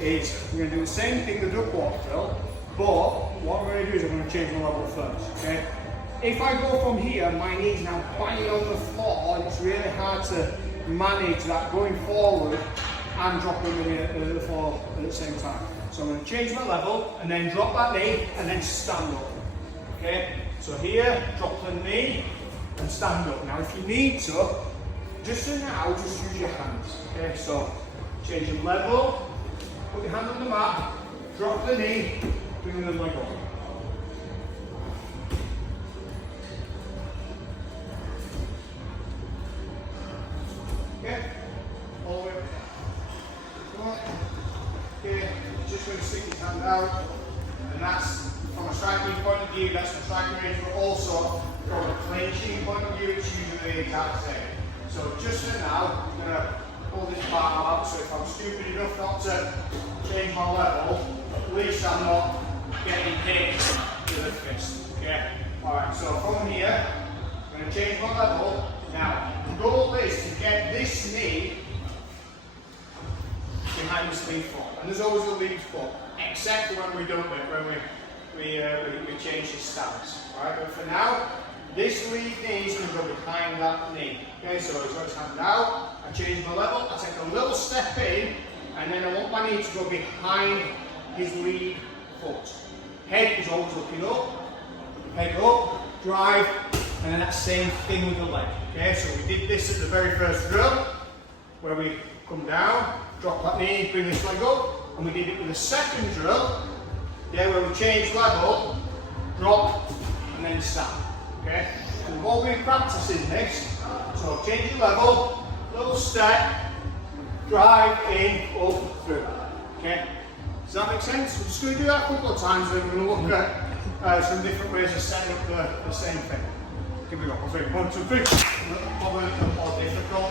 is we're going to do the same thing, the duck walk drill, but what we're going to do is I'm going to change my level first, okay? If I go from here, my knee's now banging on the floor, and it's really hard to manage that going forward and dropping the floor at the same time. So I'm going to change my level, and then drop that knee, and then stand up, okay? So here, drop the knee, and stand up. Now if you need to, just for now, just use your hands, okay? So change your level, put your hand on the mat, drop the knee, bring the leg up. Okay, all the way up. Okay, just going to stick your hand out, and that's from a striking point of view, that's from striking range, but also from a clinching point of view, it's usually the exact same. So just for now, I'm going to pull this bar out, so if I'm stupid enough not to change my level, at least I'm not getting hit with a fist. Okay? Alright, so from here, I'm going to change my level. Now, the goal is to get this knee behind this lead foot. And there's always a lead foot, except when we don't, when we change the stance. Alright, but for now, this lead knee is going to go behind that knee. Okay, so he's got his hand out, I change my level, I take a little step in, and then I want my knee to go behind his lead foot. Head is always looking up, head up, drive, and then that same thing with the leg. Okay, so we did this at the very first drill, where we come down, drop that knee, bring this leg up, and we did it with the second drill, where we change level, drop, and then stand. Okay, so we've all been practicing this. So change your level, little step, drive in, up, through. Okay, does that make sense? We're just going to do that a couple of times, and we're going to look at some different ways of setting up the same thing. Here we go. 1, 2, 3. Probably a little more difficult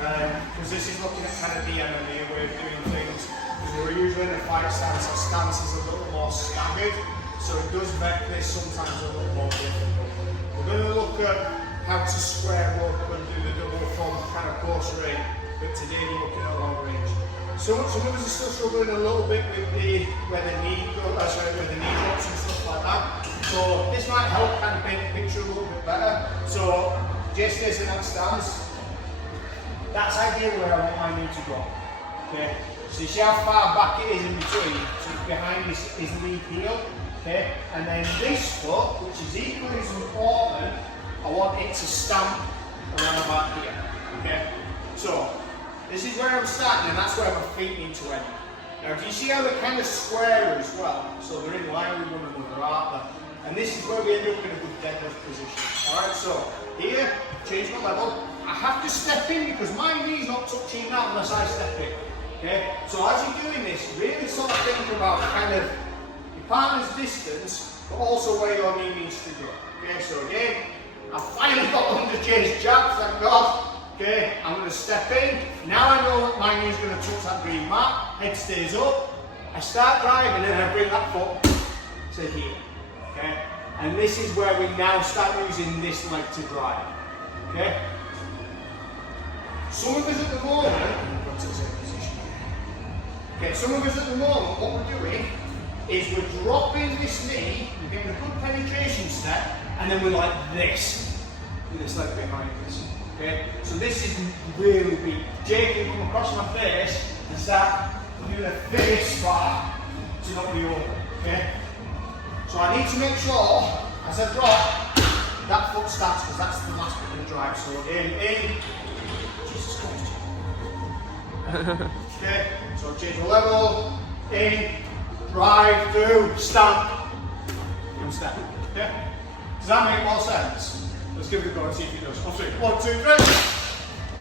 because this is looking at kind of the MMA way of doing things. Because we're usually in a fight stance, our stance is a little more staggered, so it does make this sometimes a little more difficult. We're going to look at how to square up and do the double from kind of close range, but today we're looking at long range. So some of us are still struggling a little bit with where the knee drops and stuff like that. So this might help kind of paint the picture a little bit better. So just as in that stance, that's ideally where I want my knee to drop. Okay. So you see how far back it is in between, so it's behind his lead heel. Okay, and then this foot, which is equally as important, I want it to stamp around about here. Okay, so this is where I'm starting, and that's where my feet need to end. Now, do you see how they're kind of square as well? So they're in line with one another, aren't they? And this is where we end up in a good deadlift position. All right, so here, change my level. I have to step in because my knee's not touching that unless I step in. Okay, so as you're doing this, really sort of think about kind of partner's distance, but also where your knee needs to go. Okay, so again, I finally got under Jay's jab, thank God. Okay, I'm going to step in. Now I know that my knee's going to touch that green mat, head stays up. I start driving and I bring that foot to here. Okay, and this is where we now start using this leg to drive. Okay, some of us at the moment, some of us at the moment, what we're doing is we're dropping this knee, we're getting a good penetration step, and then we're like this, with this leg behind us. Okay? So this is really weak. Jay can come across my face and start doing a face bar to knock me over. Okay? So I need to make sure, as I drop, that foot starts, because that's the last bit of the drive. So in, Jesus Christ. Okay? So change the level, in, drive through, stamp, and step. Okay? Does that make more sense? Let's give it a go and see if it does. 1, 2, 3.